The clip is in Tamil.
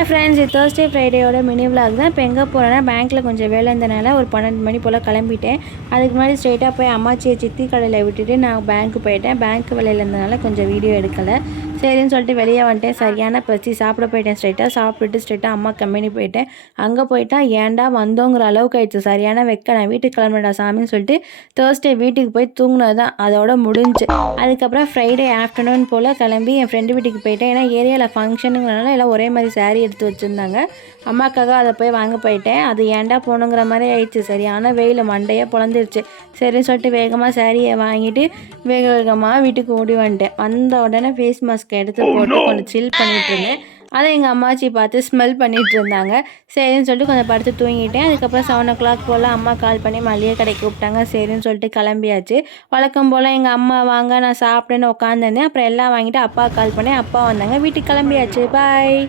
ஹாய் ஃப்ரெண்ட்ஸ், இது தேர்ஸ்டே ஃப்ரைடேயோட மினி விலாக் தான். இப்போ எங்கே போகிறேன்னா, பேங்க்கில் கொஞ்சம் வேலை இருந்தனால ஒரு 12 மணி போல் கிளம்பிட்டேன். அதுக்கு முன்னாடி ஸ்ட்ரெயிட்டாக போய் அம்மாச்சியை சித்தி கடையில் விட்டுட்டு நான் பேங்க்கு போயிட்டேன். பேங்க் வேலையில் இருந்தனால கொஞ்சம் வீடியோ எடுக்கலை. சரின்னு சொல்லிட்டு வெளியே வந்துட்டேன். சரியான பசி, சாப்பிட போயிட்டேன். ஸ்ட்ரெயிட்டாக அம்மா கம்பெனி போயிட்டேன். அங்கே போயிட்டா ஏன்டா வந்தோங்கிற அளவுக்கு ஆயிடுச்சு. சரியான வெக்க. நான் வீட்டுக்கு கிளம்புறேன்டா சாமின்னு சொல்லிட்டு தேர்ஸ்டே வீட்டுக்கு போய் தூங்கினது தான் அதோட முடிஞ்சு. அதுக்கப்புறம் ஃப்ரைடே ஆஃப்டர்நூன் போல் கிளம்பி என் ஃப்ரெண்டு வீட்டுக்கு போயிட்டேன். ஏன்னா ஏரியாவில் ஃபங்க்ஷனுங்கிறனால எல்லாம் ஒரே மாதிரி சாரீ எடுத்து வச்சுருந்தாங்க. அம்மாக்காக அதை போய் வாங்க போயிட்டேன். அது ஏன்டா போகணுங்கிற மாதிரி ஆயிடுச்சு. சரியான வெயில், மண்டையே பொழந்துருச்சு. சரின்னு சொல்லிட்டு வேகமாக சாரியை வாங்கிட்டு வேகமாக வீட்டுக்கு ஓடி வந்துட்டேன். வந்த உடனே ஃபேஸ் மாஸ்க் எடுத்து போட்டு கொஞ்சம் சில் பண்ணிகிட்டு இருந்தேன். அதை எங்கள் அம்மாச்சி பார்த்து ஸ்மெல் பண்ணிகிட்டு இருந்தாங்க. சரின்னு சொல்லிட்டு கொஞ்சம் படுத்து தூங்கிட்டேன். அதுக்கப்புறம் 7 o'clock போல் அம்மா கால் பண்ணி மளிகை கடைக்கு கூப்பிட்டாங்க. சரின்னு சொல்லிட்டு கிளம்பியாச்சு. வழக்கம் போல் எங்கள் அம்மா வாங்க நான் சாப்பிட்டேன்னு உட்காந்துருந்தேன். அப்புறம் எல்லாம் வாங்கிட்டு அப்பா கால் பண்ணி அப்பா வந்தாங்க. வீட்டுக்கு கிளம்பியாச்சு. பாய்.